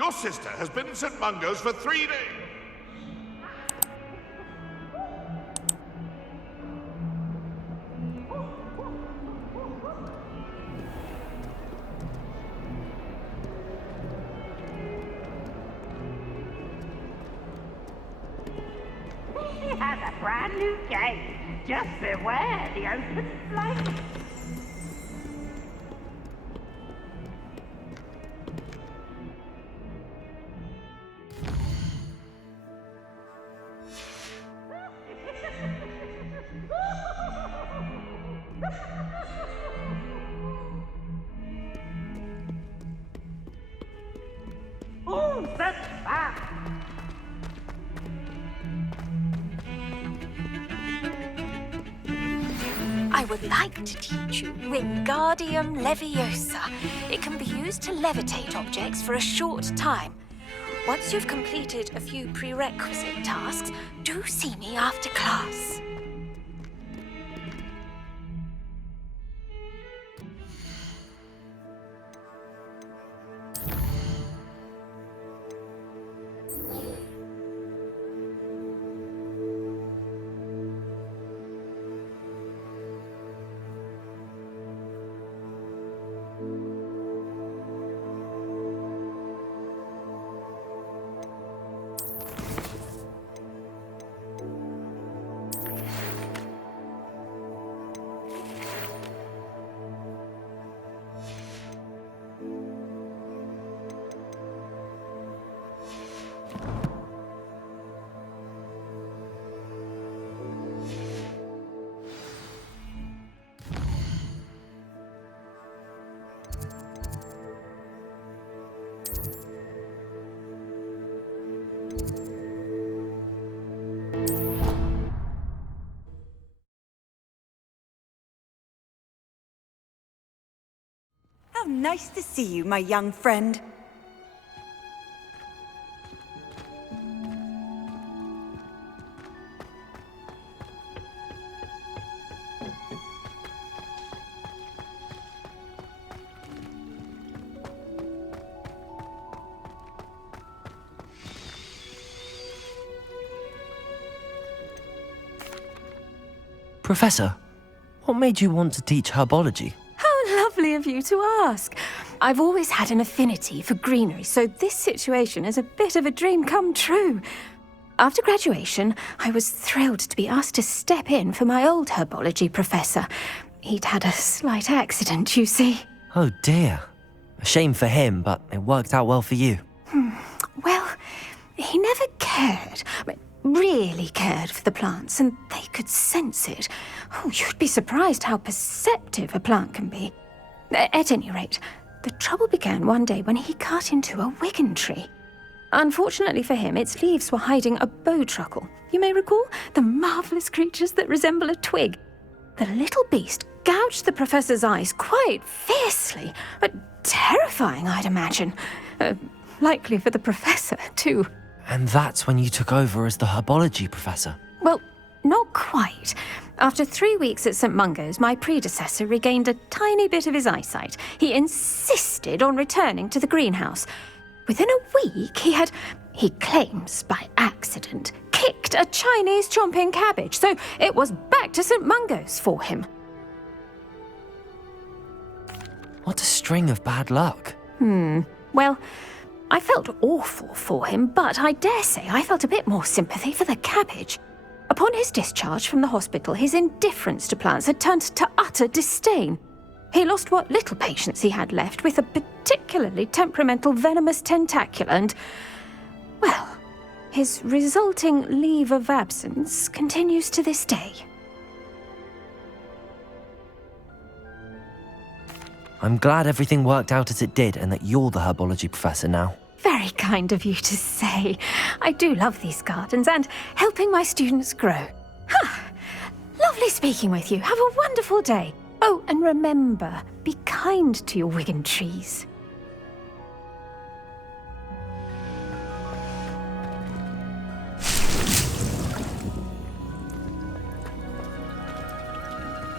Your sister has been in St. Mungo's for 3 days. He has a brand new gate. Just beware the open flame. Oh, that's bad. I would like to teach you Wingardium Leviosa. It can be used to levitate objects for a short time. Once you've completed a few prerequisite tasks, do see me after class. How nice to see you, my young friend. Professor, what made you want to teach herbology? How lovely of you to ask. I've always had an affinity for greenery, so this situation is a bit of a dream come true. After graduation, I was thrilled to be asked to step in for my old herbology professor. He'd had a slight accident, you see. Oh dear. A shame for him, but it worked out well for you. Well, he never cared, really cared for the plants, and they could sense it. Oh, you'd be surprised how perceptive a plant can be. At any rate, the trouble began one day when he cut into a wigan tree. Unfortunately for him, its leaves were hiding a bowtruckle. You may recall the marvellous creatures that resemble a twig. The little beast gouged the professor's eyes quite fiercely, but terrifying, I'd imagine. Likely for the professor, too. And that's when you took over as the herbology professor? Well, not quite. After 3 weeks at St. Mungo's, my predecessor regained a tiny bit of his eyesight. He insisted on returning to the greenhouse. Within a week, he claims by accident, kicked a Chinese chomping cabbage, so it was back to St. Mungo's for him. What a string of bad luck. Well, I felt awful for him, but I dare say I felt a bit more sympathy for the cabbage. Upon his discharge from the hospital, his indifference to plants had turned to utter disdain. He lost what little patience he had left with a particularly temperamental venomous tentacula and, well, his resulting leave of absence continues to this day. I'm glad everything worked out as it did and that you're the herbology professor now. Very kind of you to say. I do love these gardens and helping my students grow. Lovely speaking with you. Have a wonderful day. Oh, and remember, be kind to your wigan trees.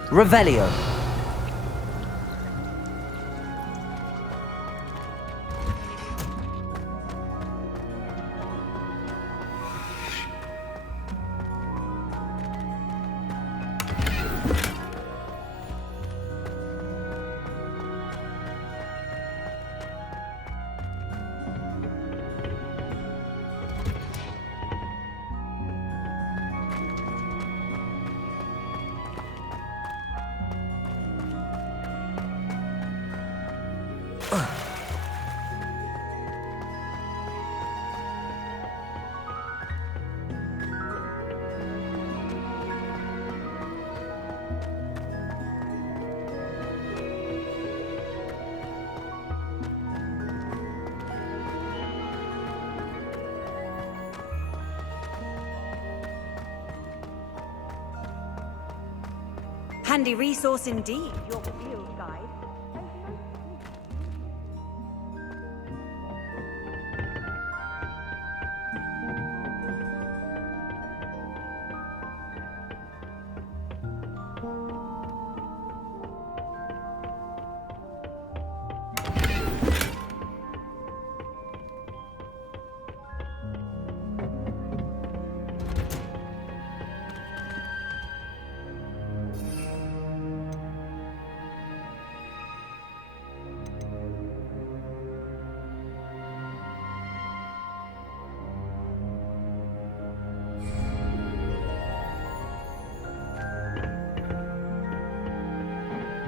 Revelio. Handy resource indeed, your field guide.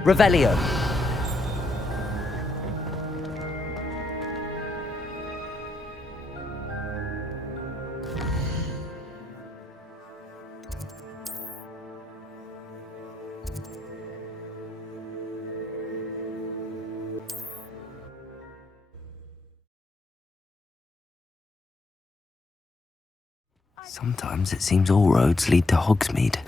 Revelio. Sometimes it seems all roads lead to Hogsmeade.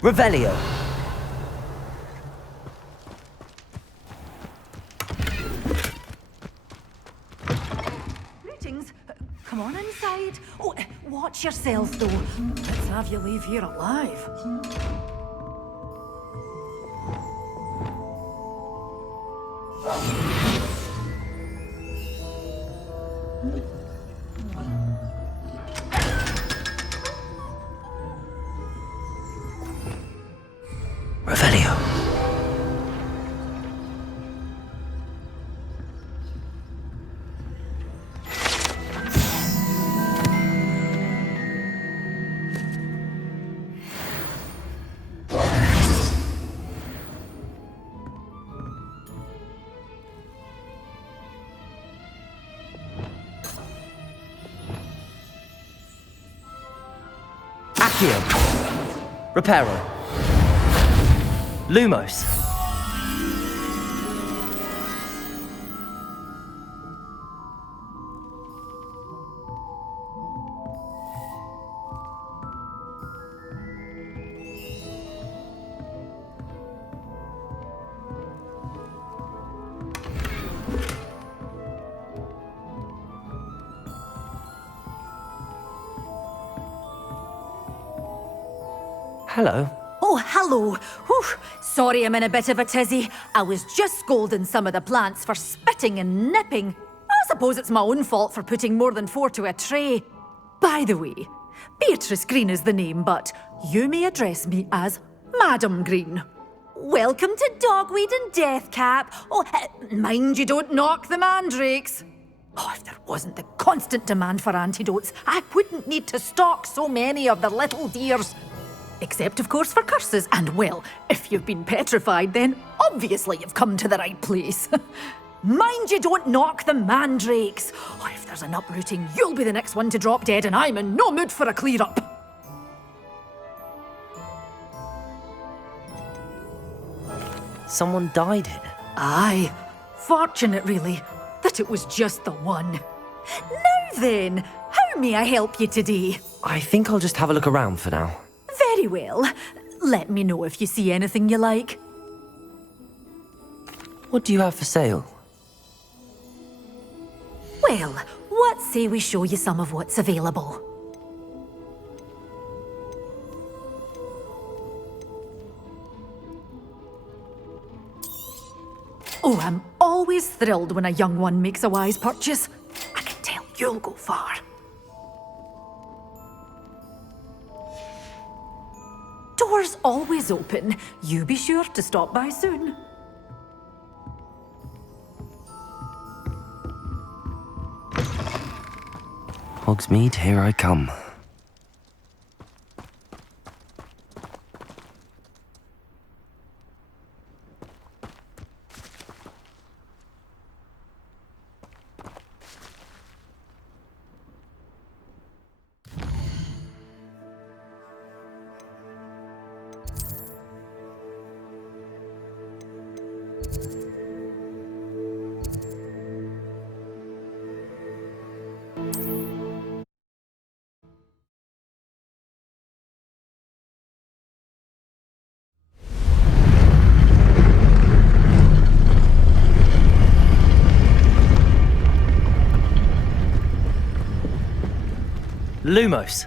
Revelio. Greetings. Come on inside. Oh, watch yourself, though. Let's have you leave here alive. Revelio. Accio. Reparo. Lumos. Hello. Oh, hello. Whew. Sorry I'm in a bit of a tizzy. I was just scolding some of the plants for spitting and nipping. I suppose it's my own fault for putting more than 4 to a tray. By the way, Beatrice Green is the name, but you may address me as Madam Green. Welcome to Dogweed and Deathcap. Oh, mind you don't knock the mandrakes. Oh, if there wasn't the constant demand for antidotes, I wouldn't need to stock so many of the little dears. Except, of course, for curses. And, well, if you've been petrified, then obviously you've come to the right place. Mind you don't knock the mandrakes. Oh, if there's an uprooting, you'll be the next one to drop dead, and I'm in no mood for a clear-up. Someone died here. Aye. Fortunate, really, that it was just the one. Now then, how may I help you today? I think I'll just have a look around for now. Very well. Let me know if you see anything you like. What do you have for sale? Well, what say we show you some of what's available? Oh, I'm always thrilled when a young one makes a wise purchase. I can tell you'll go far. Doors always open. You be sure to stop by soon. Hogsmeade, here I come. Lumos.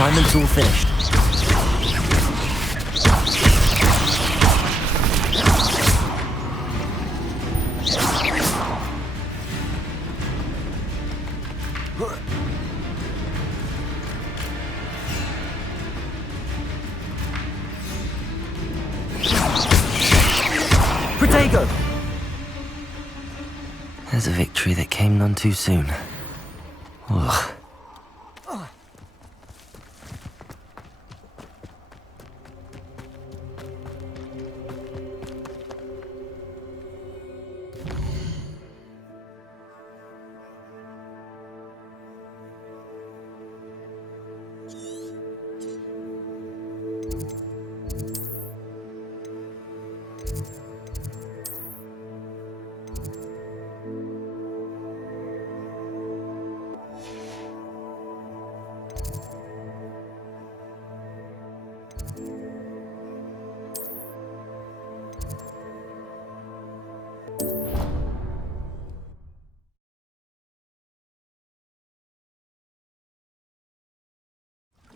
Assignment's all finished. Protego! There's a victory that came none too soon. Ugh.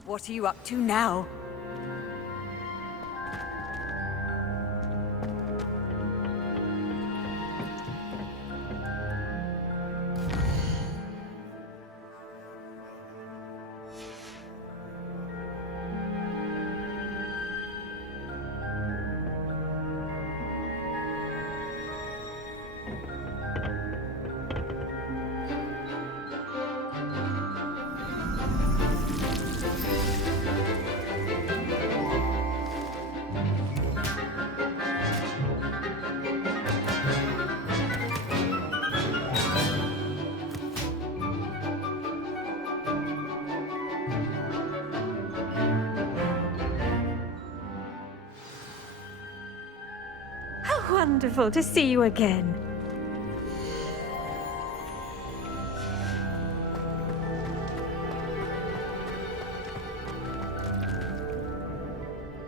What are you up to now? Wonderful to see you again.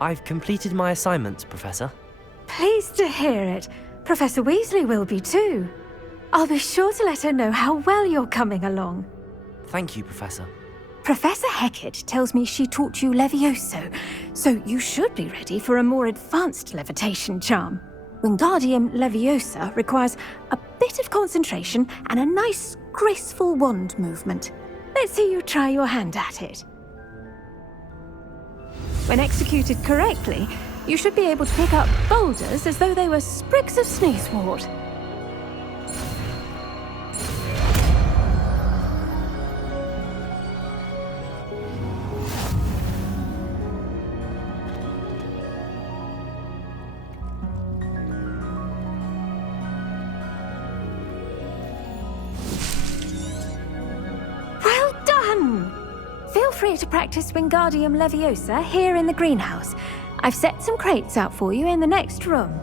I've completed my assignments, Professor. Pleased to hear it. Professor Weasley will be too. I'll be sure to let her know how well you're coming along. Thank you, Professor. Professor Hecat tells me she taught you Levioso, so you should be ready for a more advanced levitation charm. Wingardium Leviosa requires a bit of concentration and a nice, graceful wand movement. Let's see you try your hand at it. When executed correctly, you should be able to pick up boulders as though they were sprigs of sneezewort. Feel free to practice Wingardium Leviosa here in the greenhouse. I've set some crates out for you in the next room.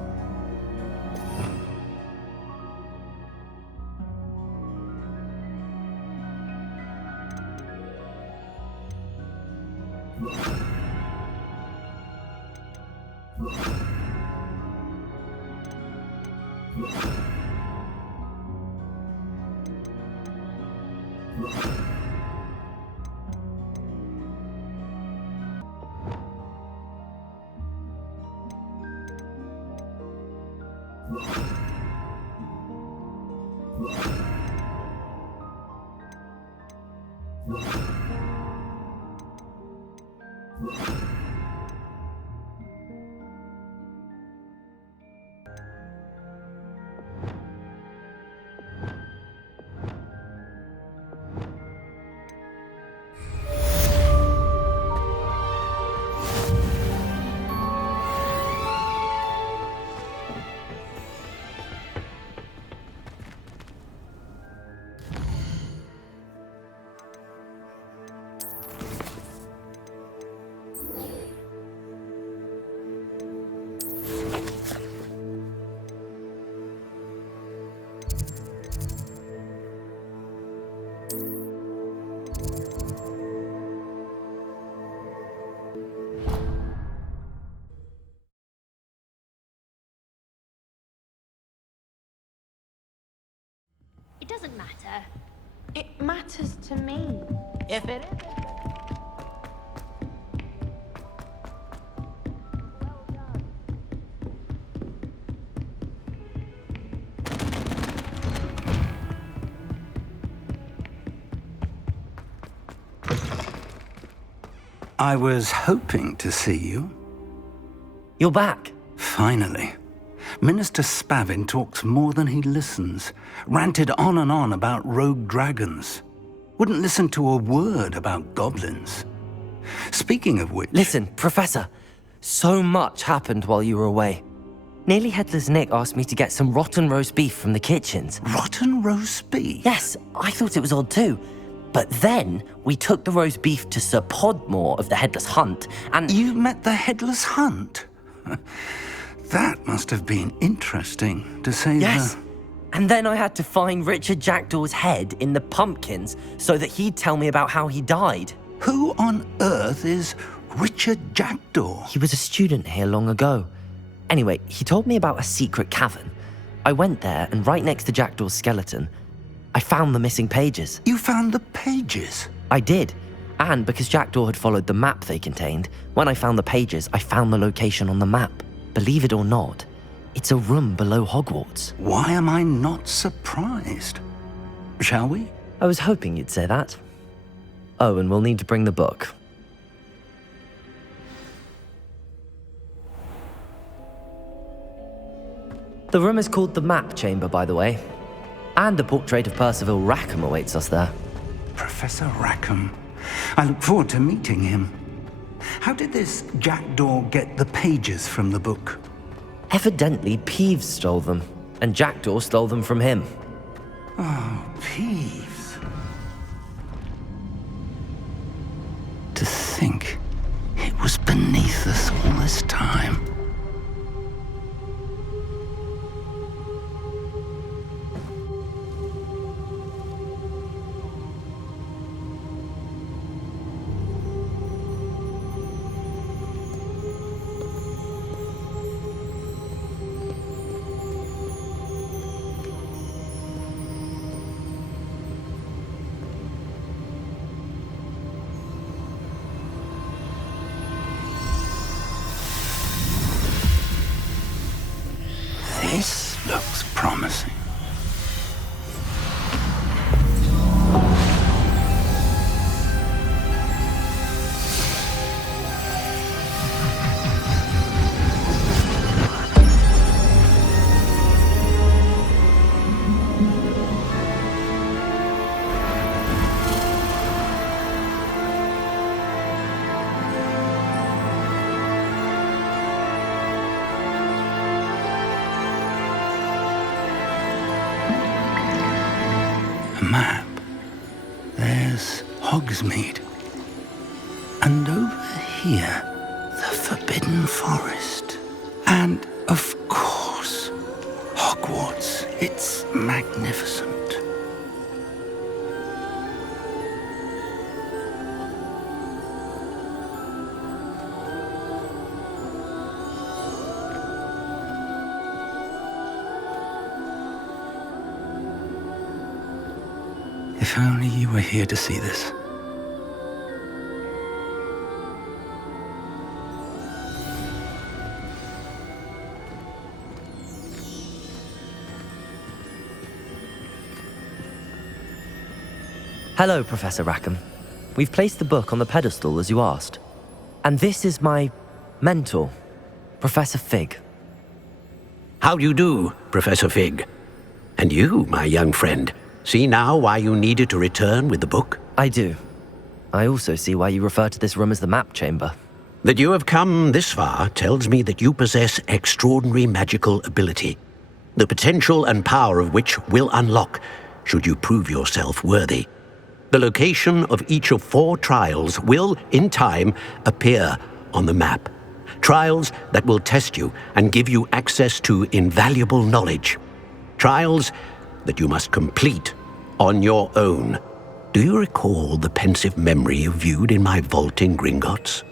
It doesn't matter. It matters to me. If it is. I was hoping to see you. You're back. Finally. Minister Spavin talks more than he listens. Ranted on and on about rogue dragons. Wouldn't listen to a word about goblins. Speaking of which... Listen, Professor. So much happened while you were away. Nearly Headless Nick asked me to get some rotten roast beef from the kitchens. Rotten roast beef? Yes, I thought it was odd too. But then we took the roast beef to Sir Podmore of the Headless Hunt, and... You met the Headless Hunt? That must have been interesting, to say Yes. And then I had to find Richard Jackdaw's head in the pumpkins so that he'd tell me about how he died. Who on earth is Richard Jackdaw? He was a student here long ago. Anyway, he told me about a secret cavern. I went there, and right next to Jackdaw's skeleton, I found the missing pages. You found the pages? I did. And because Jackdaw had followed the map they contained, when I found the pages, I found the location on the map. Believe it or not, it's a room below Hogwarts. Why am I not surprised? Shall we? I was hoping you'd say that. Oh, and we'll need to bring the book. The room is called the Map Chamber, by the way. And a portrait of Percival Rackham awaits us there. Professor Rackham. I look forward to meeting him. How did this Jackdaw get the pages from the book? Evidently, Peeves stole them, and Jackdaw stole them from him. Oh, Peeves. To think it was beneath us all this time. This looks promising. Map. There's Hogsmeade. And over here, the Forbidden Forest. And, of course, Hogwarts. It's magnificent. If only you were here to see this. Hello, Professor Rackham. We've placed the book on the pedestal as you asked. And this is my mentor, Professor Fig. How do you do, Professor Fig? And you, my young friend, see now why you needed to return with the book? I do. I also see why you refer to this room as the map chamber. That you have come this far tells me that you possess extraordinary magical ability, the potential and power of which will unlock should you prove yourself worthy. The location of each of 4 trials will, in time, appear on the map. Trials that will test you and give you access to invaluable knowledge. Trials that you must complete on your own. Do you recall the pensive memory you viewed in my vault in Gringotts?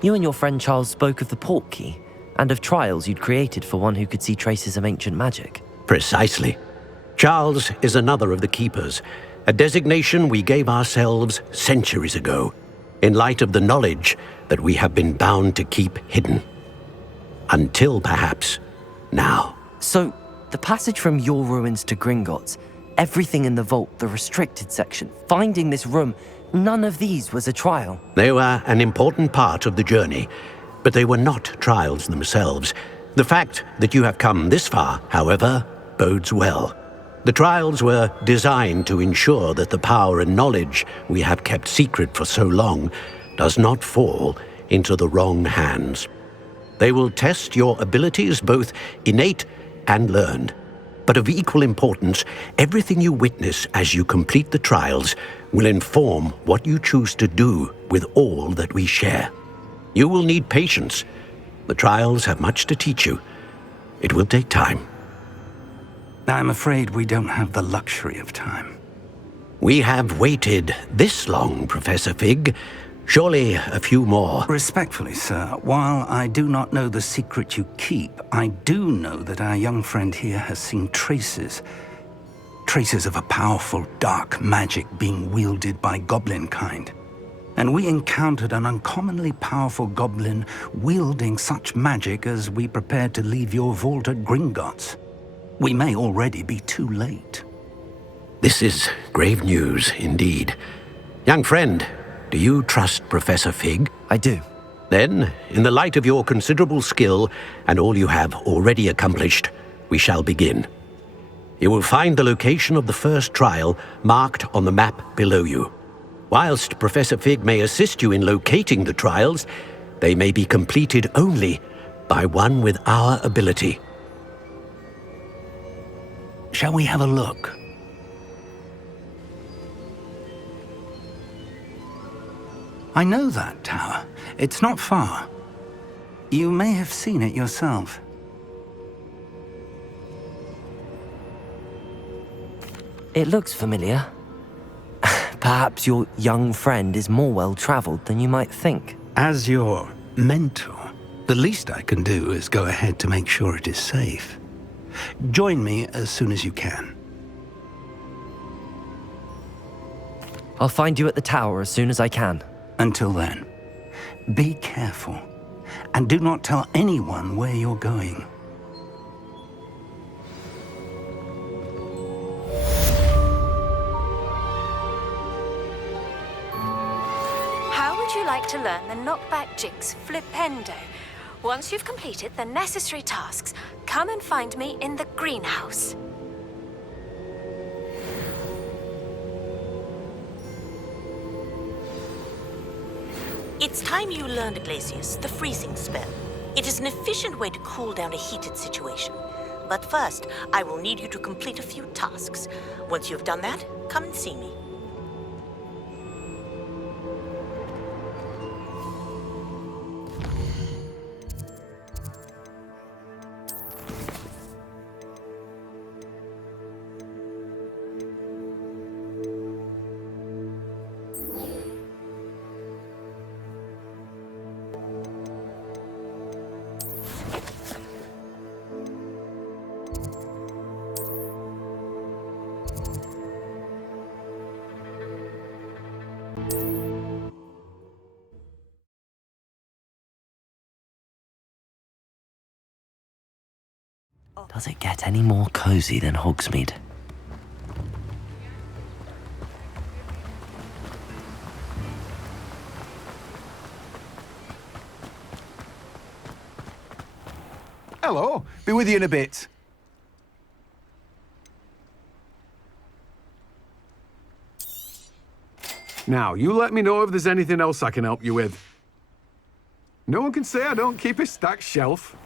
You and your friend Charles spoke of the Portkey and of trials you'd created for one who could see traces of ancient magic. Precisely. Charles is another of the Keepers, a designation we gave ourselves centuries ago, in light of the knowledge that we have been bound to keep hidden. Until perhaps now. So, the passage from your ruins to Gringotts, everything in the vault, the restricted section, finding this room, none of these was a trial. They were an important part of the journey, but they were not trials themselves. The fact that you have come this far, however, bodes well. The trials were designed to ensure that the power and knowledge we have kept secret for so long does not fall into the wrong hands. They will test your abilities, both innate and learned. But of equal importance, everything you witness as you complete the trials will inform what you choose to do with all that we share. You will need patience. The trials have much to teach you. It will take time. I'm afraid we don't have the luxury of time. We have waited this long, Professor Fig. Surely a few more. Respectfully, sir, while I do not know the secret you keep, I do know that our young friend here has seen traces of a powerful dark magic being wielded by goblin kind. And we encountered an uncommonly powerful goblin wielding such magic as we prepared to leave your vault at Gringotts. We may already be too late. This is grave news indeed. Young friend, do you trust Professor Fig? I do. Then, in the light of your considerable skill and all you have already accomplished, we shall begin. You will find the location of the first trial marked on the map below you. Whilst Professor Fig may assist you in locating the trials, they may be completed only by one with our ability. Shall we have a look? I know that tower. It's not far. You may have seen it yourself. It looks familiar. Perhaps your young friend is more well-traveled than you might think. As your mentor, the least I can do is go ahead to make sure it is safe. Join me as soon as you can. I'll find you at the tower as soon as I can. Until then, be careful. and do not tell anyone where you're going. How would you like to learn the knockback jinx flipendo? Once you've completed the necessary tasks, come and find me in the greenhouse. It's time you learned, Iglesias, the freezing spell. It is an efficient way to cool down a heated situation. But first, I will need you to complete a few tasks. Once you've done that, come and see me. Does it get any more cozy than Hogsmeade? Hello, be with you in a bit. Now, you let me know if there's anything else I can help you with. No one can say I don't keep a stacked shelf.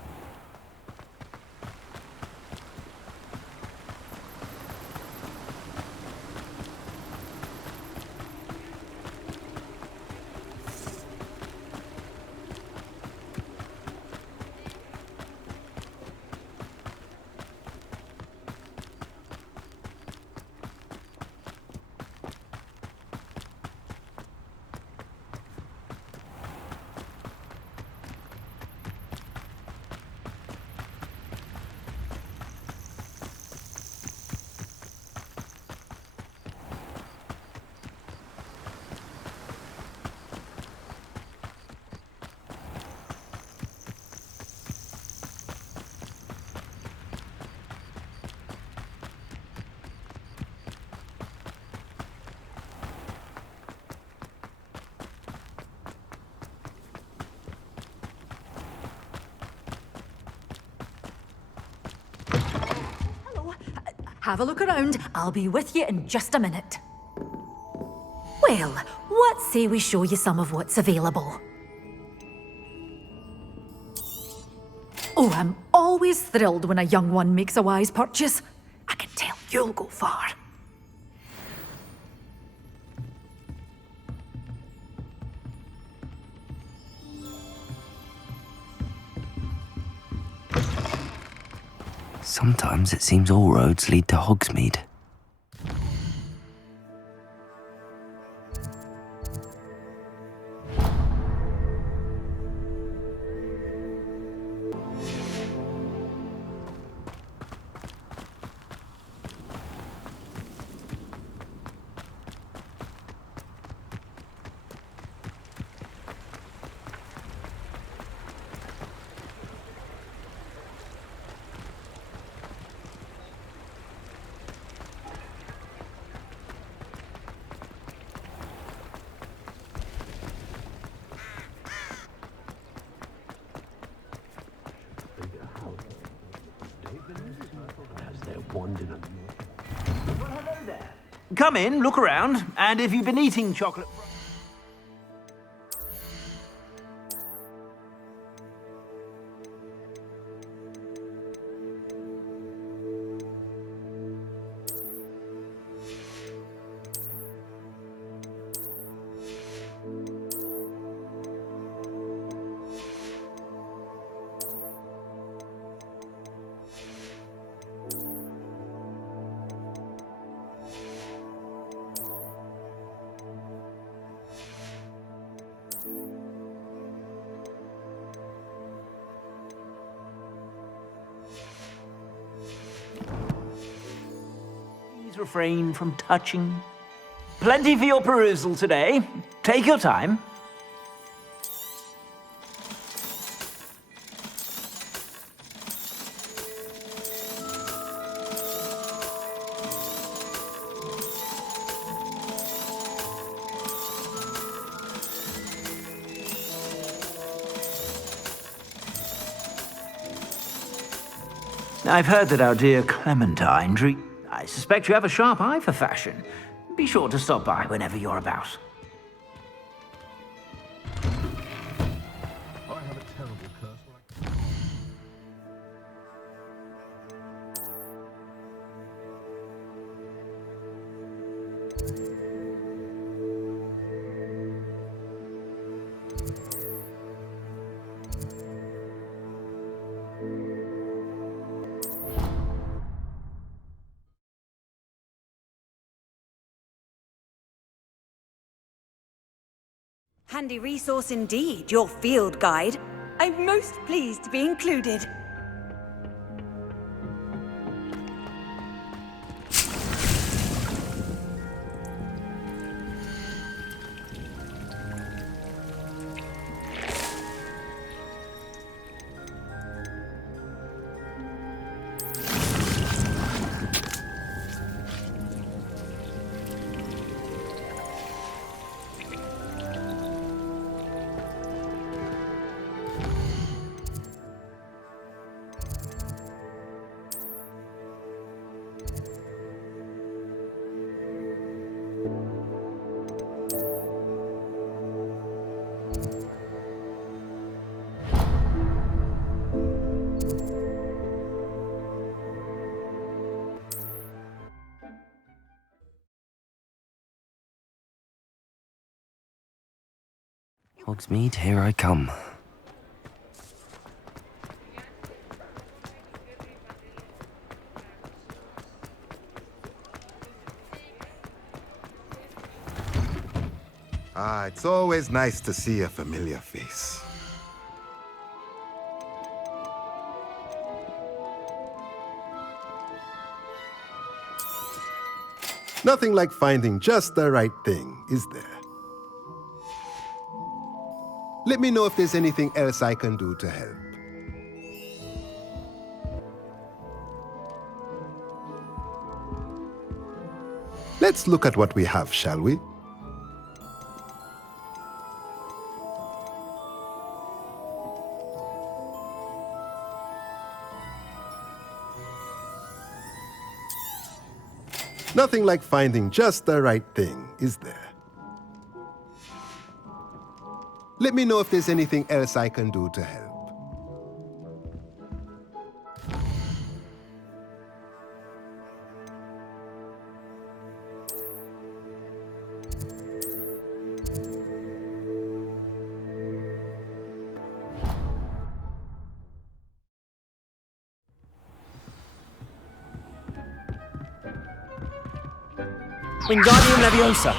Have a look around. I'll be with you in just a minute. Well, what say we show you some of what's available? Oh, I'm always thrilled when a young one makes a wise purchase. I can tell you'll go far. Sometimes it seems all roads lead to Hogsmeade. Come in, look around, and if you've been eating chocolate... refrain from touching. Plenty for your perusal today. Take your time. I've heard that our dear Clementine drew... I suspect you have a sharp eye for fashion. Be sure to stop by whenever you're about. Handy resource indeed, your field guide. I'm most pleased to be included. Hogsmeade, here I come. Ah, it's always nice to see a familiar face. Nothing like finding just the right thing, is there? Let me know if there's anything else I can do to help. Let's look at what we have, shall we? Nothing like finding just the right thing, is there? Let me know if there's anything else I can do to help. Wingardium Leviosa.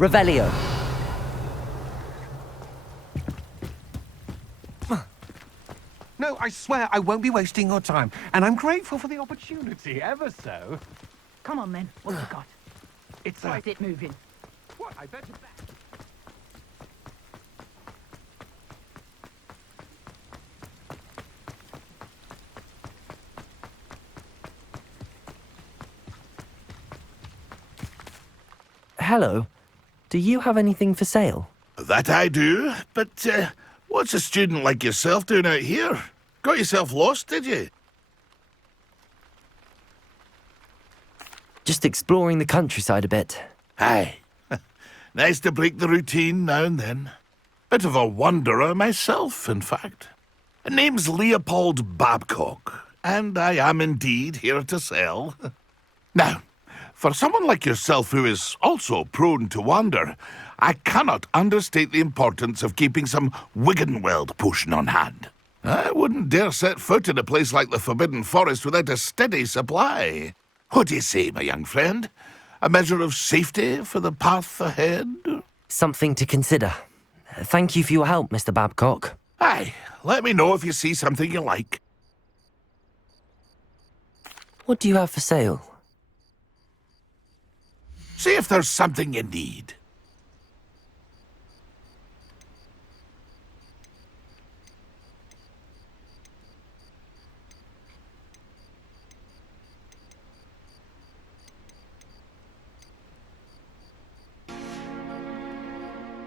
Revelio. No, I swear I won't be wasting your time, and I'm grateful for the opportunity, ever so. Come on then, what have you got? It's Why is it moving? What? I bet you hello. Do you have anything for sale? That I do, but what's a student like yourself doing out here? Got yourself lost, did you? Just exploring the countryside a bit. Aye. Nice to break the routine now and then. Bit of a wanderer myself, in fact. Name's Leopold Babcock, and I am indeed here to sell. Now, for someone like yourself who is also prone to wander, I cannot understate the importance of keeping some Wiggenweld potion on hand. I wouldn't dare set foot in a place like the Forbidden Forest without a steady supply. What do you say, my young friend? A measure of safety for the path ahead? Something to consider. Thank you for your help, Mr. Babcock. Aye, let me know if you see something you like. What do you have for sale? See if there's something you need.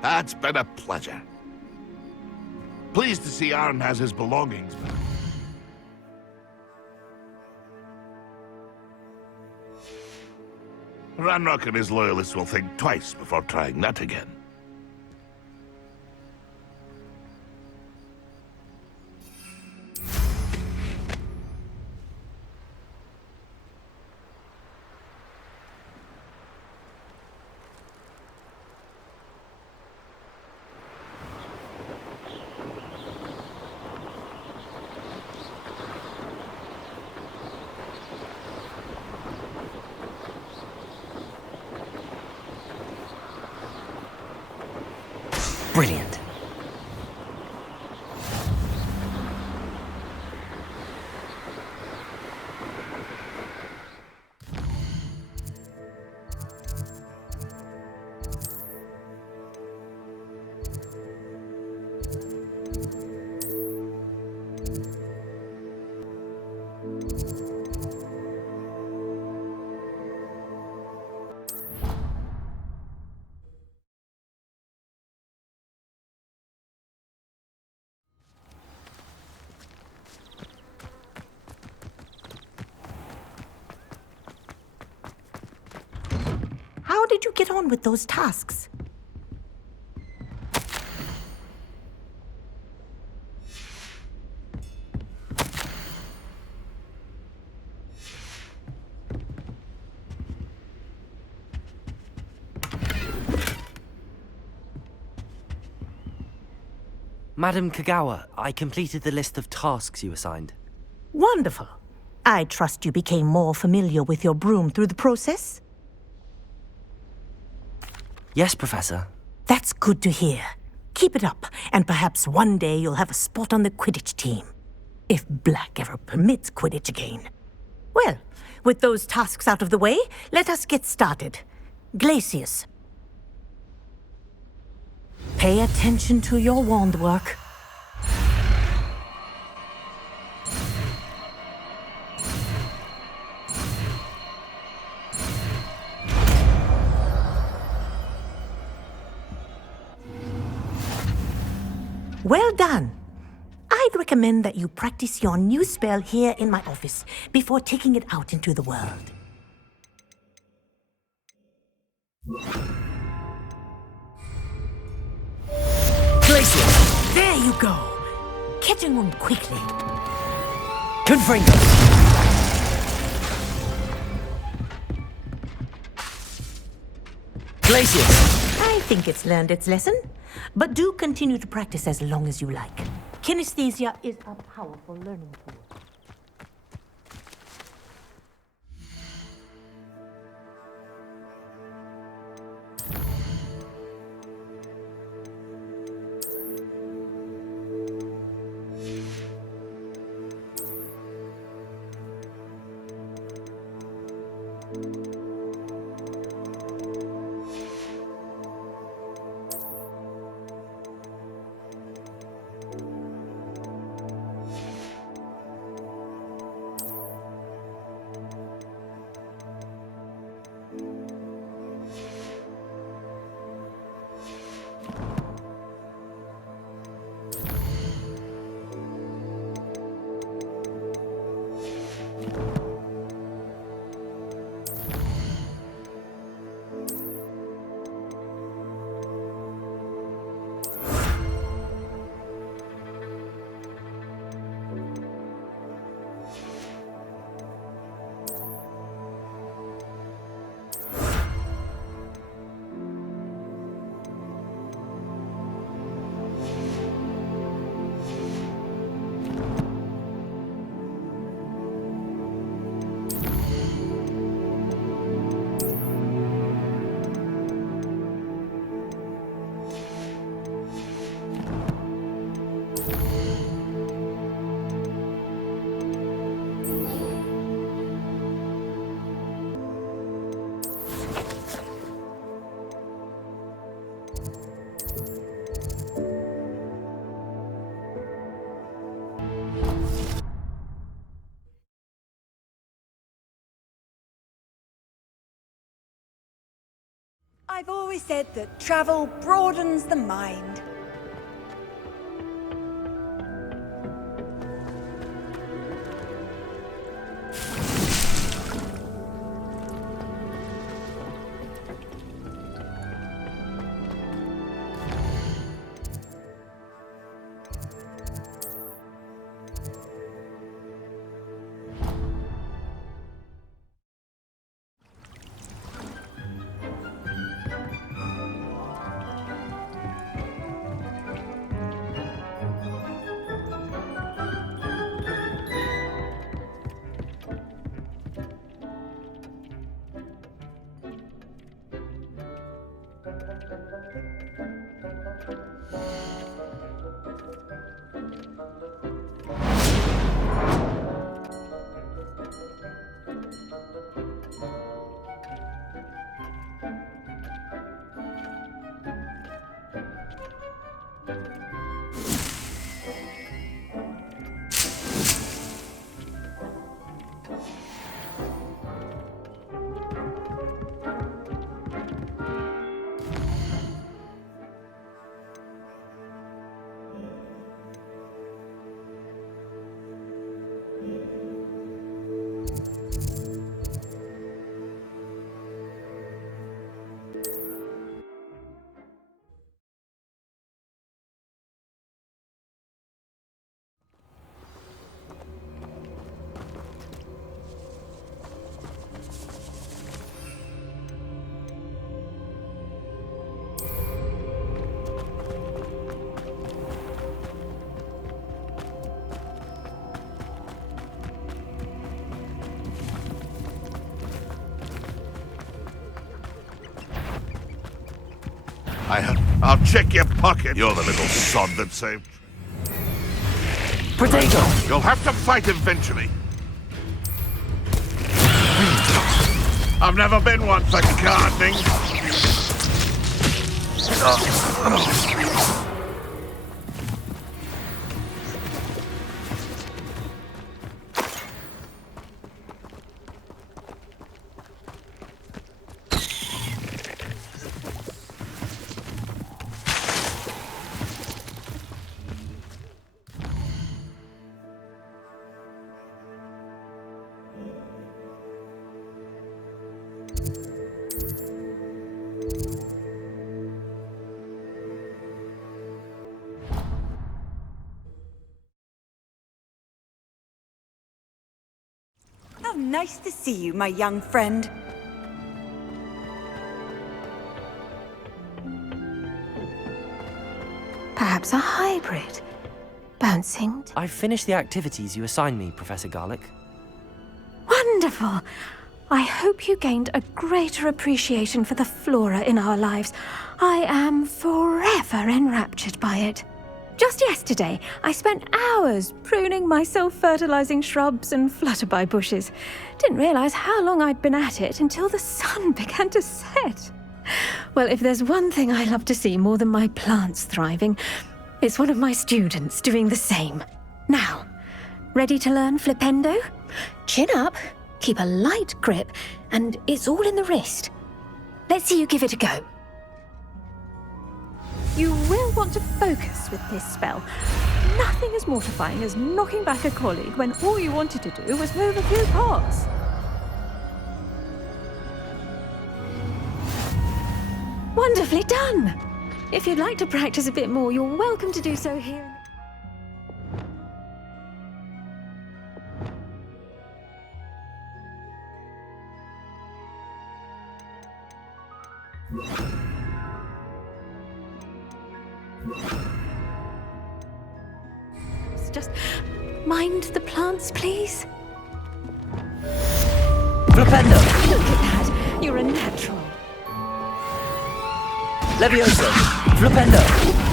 That's been a pleasure. Pleased to see Arn has his belongings back. Ranrock and his loyalists will think twice before trying that again. Brilliant. How did you get on with those tasks? Madam Kogawa, I completed the list of tasks you assigned. Wonderful. I trust you became more familiar with your broom through the process? Yes, Professor. That's good to hear. Keep it up, and perhaps one day you'll have a spot on the Quidditch team. If Black ever permits Quidditch again. Well, with those tasks out of the way, let us get started. Glacius. Pay attention to your wand work. Well done. I'd recommend that you practice your new spell here in my office before taking it out into the world. Glacius! There you go. Catching on quickly. Confringo! Glacius! I think it's learned its lesson, but do continue to practice as long as you like. Kinesthesia is a powerful learning tool. I've always said that travel broadens the mind. I'll check your pocket. You're the little sod that saved. Potato! You'll have to fight eventually. I've never been one for gardening. How nice to see you, my young friend. Perhaps a hybrid. Bouncing. I've finished the activities you assigned me, Professor Garlick. Wonderful! I hope you gained a greater appreciation for the flora in our lives. I am forever enraptured by it. Just yesterday, I spent hours pruning my self-fertilizing shrubs and flutterby bushes. Didn't realize how long I'd been at it until the sun began to set. Well, if there's one thing I love to see more than my plants thriving, it's one of my students doing the same. Now, ready to learn Flipendo? Chin up, keep a light grip, and it's all in the wrist. Let's see you give it a go. You will want to focus with this spell. Nothing as mortifying as knocking back a colleague when all you wanted to do was move a few pots. Wonderfully done! If you'd like to practice a bit more, you're welcome to do so here. Just mind the plants, please. Flipendo! Look at that. You're a natural. Levioso! Flipendo!